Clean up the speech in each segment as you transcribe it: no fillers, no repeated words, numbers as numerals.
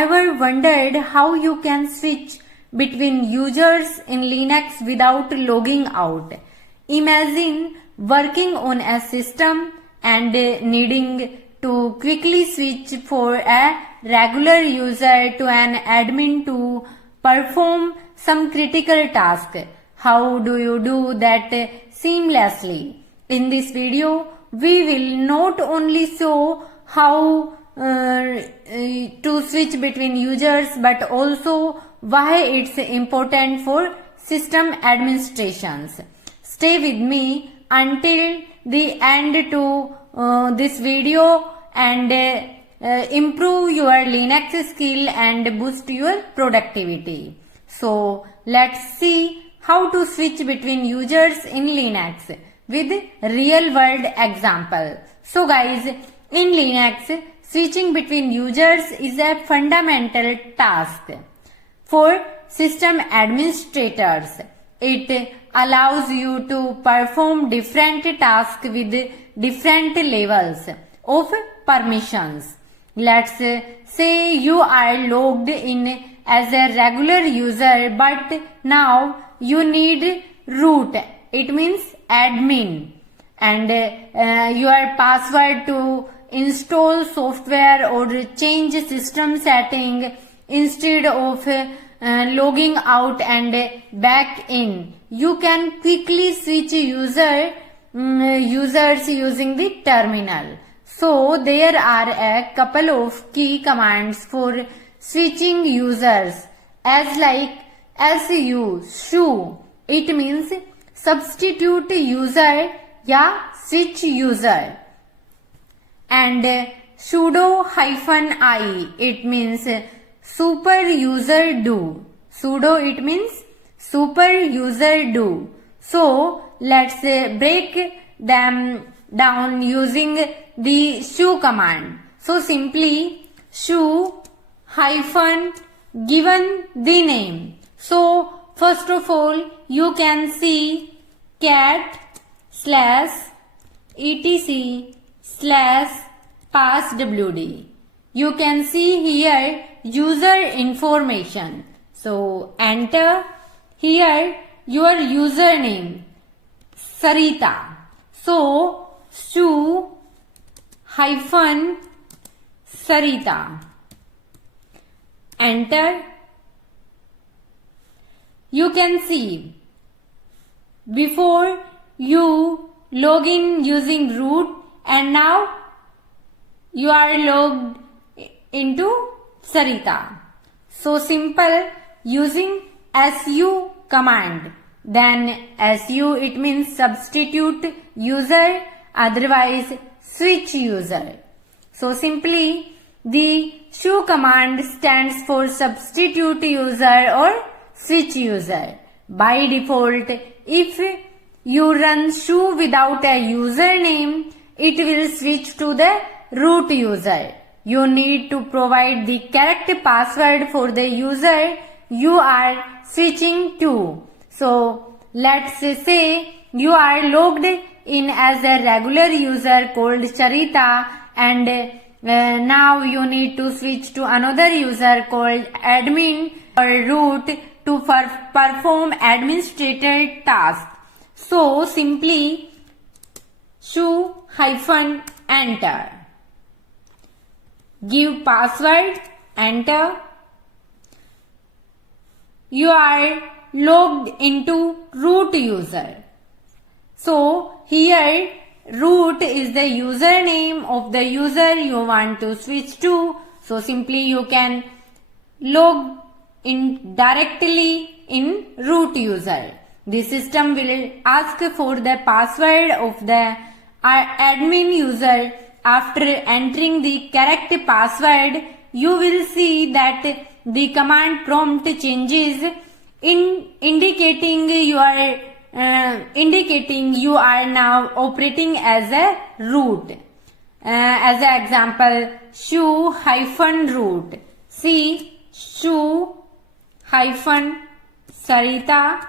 ever wondered how you can switch between users in Linux without logging out? Imagine working on a system and needing to quickly switch for a regular user to an admin to perform some critical task. How do you do that seamlessly? In this video, we will not only show how to switch between users but also why it's important for system administrations. Stay with me until the end to this video and improve your Linux skill and boost your productivity. So let's see how to switch between users in Linux with real world example. So guys, in Linux, switching between users is a fundamental task for system administrators. It allows you to perform different tasks with different levels of permissions. Let's say you are logged in as a regular user, but now you need root. It means admin, and your password to install software or change system setting. Instead of logging out and back in, you can quickly switch users using the terminal. So there are a couple of key commands for switching users, as like su. It means substitute user या switch user, and sudo -i, it means super user do. Sudo, it means super user do. So let's break them down using the su command. So simply su hyphen given the name. So first of all, you can see cat /etc/passwd. You can see here user information. So enter here your username Sarita. So su hyphen Sarita. Enter. You can see before you log in using root, and now you are logged into Sarita. So simple, using su command. Then su, it means substitute user, otherwise switch user. So simply the su command stands for substitute user or switch user. By default, if you run su without a username, it will switch to the root user. You need to provide the correct password for the user you are switching to. So let's say you are logged in as a regular user called Charita, and now you need to switch to another user called admin or root to perform administrator task. So simply su hyphen enter. Give password, enter. You are logged into root user. So here root is the username of the user you want to switch to. So simply you can log in directly in root user. The system will ask for the password of the admin user. After entering the correct password, you will see that the command prompt changes, indicating you are now operating as a root. As an example, su hyphen root. See su hyphen Sarita.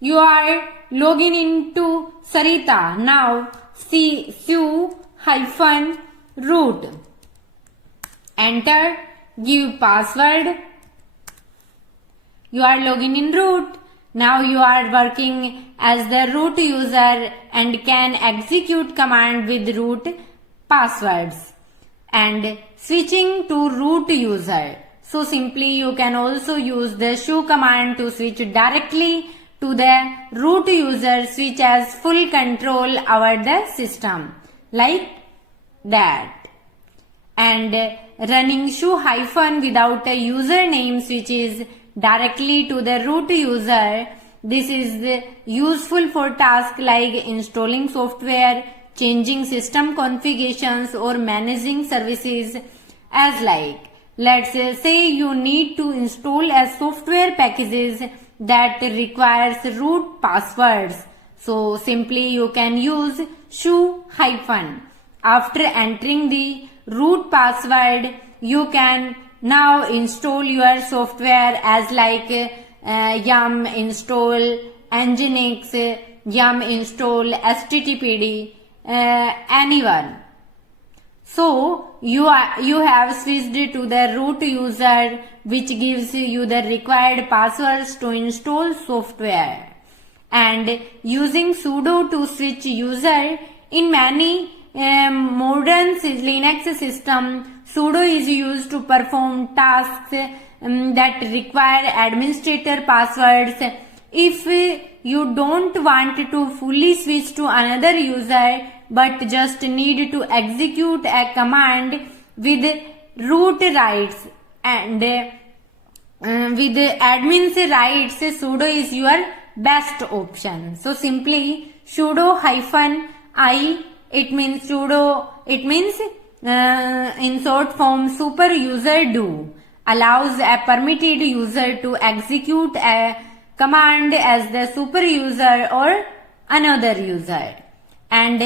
You are logging into Sarita. Now see su hyphen root. enter, give password. You are logging in root. Now you are working as the root user and can execute command with root passwords. And switching to root user. So simply you can also use the show command to switch directly to the root user, which has full control over the system. Like that. And running show hyphen without a username switches directly to the root user. This is useful for tasks like installing software, changing system configurations, or managing services. As like, let's say you need to install a software packages that requires root passwords. So simply you can use show hyphen. After entering the root password, you can now install your software as like yum install nginx, yum install httpd, anyone. So you have switched to the root user, which gives you the required passwords to install software. And using sudo to switch user in many modern Linux system, sudo is used to perform tasks that require administrator passwords. If you don't want to fully switch to another user but just need to execute a command with root rights and with admin's rights, sudo is your best option. So simply sudo hyphen I, it means sudo, it means in short form superuser do, allows a permitted user to execute a command as the superuser or another user. And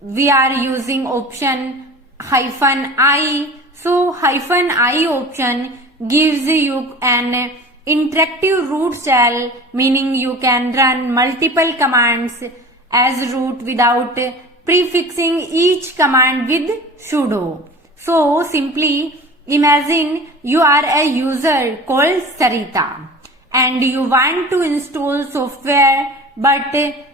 we are using option hyphen I. So hyphen I option gives you an interactive root shell, meaning you can run multiple commands as root without prefixing each command with sudo. So simply imagine you are a user called Sarita and you want to install software but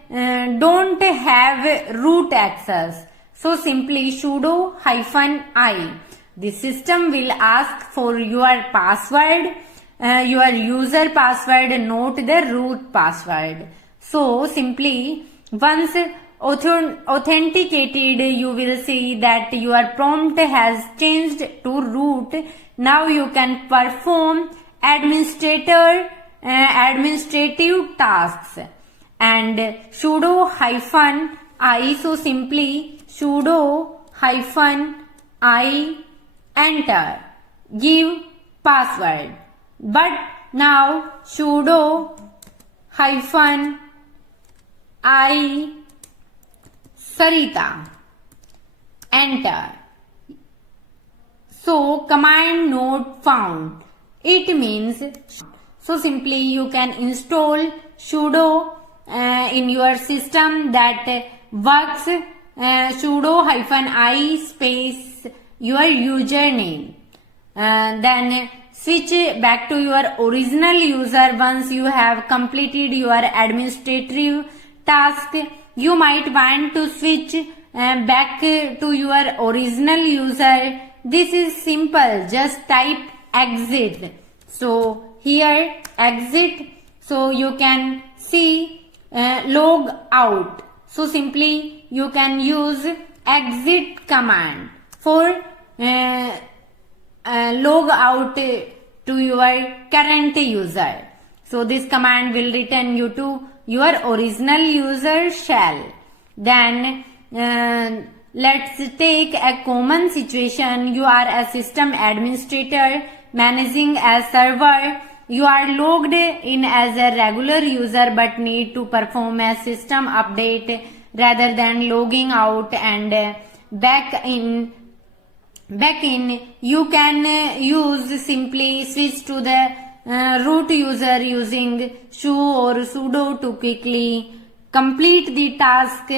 don't have root access. So simply sudo hyphen I. The system will ask for your password, your user password, not the root password. So simply once authenticated, you will see that your prompt has changed to root. Now you can perform administrative tasks. And sudo hyphen I, so simply sudo hyphen I, enter, give password. But now sudo hyphen I, Sarita, enter. So command not found, it means, so simply you can install sudo in your system that works sudo hyphen I space your username. Then switch back to your original user once you have completed your administrative task. You might want to switch back to your original user. This is simple, just type exit. So here exit, so you can see log out. So simply you can use exit command for log out to your current user. So this command will return you to your original user shell. Then let's take a common situation. You are a system administrator managing a server. You are logged in as a regular user but need to perform a system update rather than logging out and back in. You can use simply switch to the root user using show or sudo to quickly complete the task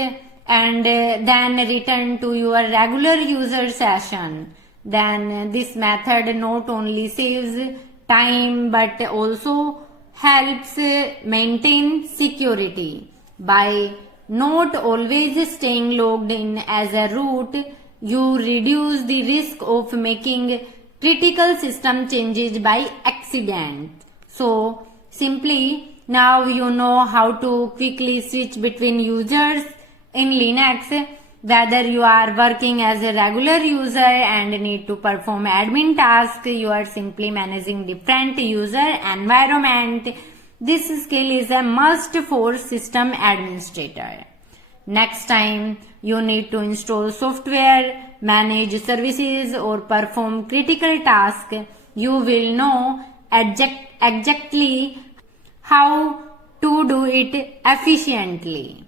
and then return to your regular user session. Then this method not only saves time but also helps maintain security. By not always staying logged in as a root, you reduce the risk of making critical system changes by accident. So simply now you know how to quickly switch between users in Linux. Whether you are working as a regular user and need to perform admin tasks, you are simply managing different user environment. This skill is a must for system administrator. Next time you need to install software, manage services or perform critical tasks, you will know exactly how to do it efficiently.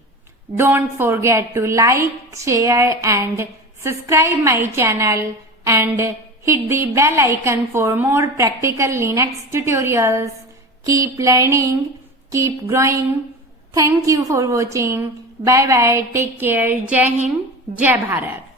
Don't forget to like, share and subscribe my channel and hit the bell icon for more practical Linux tutorials. Keep learning, keep growing. Thank you for watching. Bye bye. Take care. Jai Hind. Jai Bharat.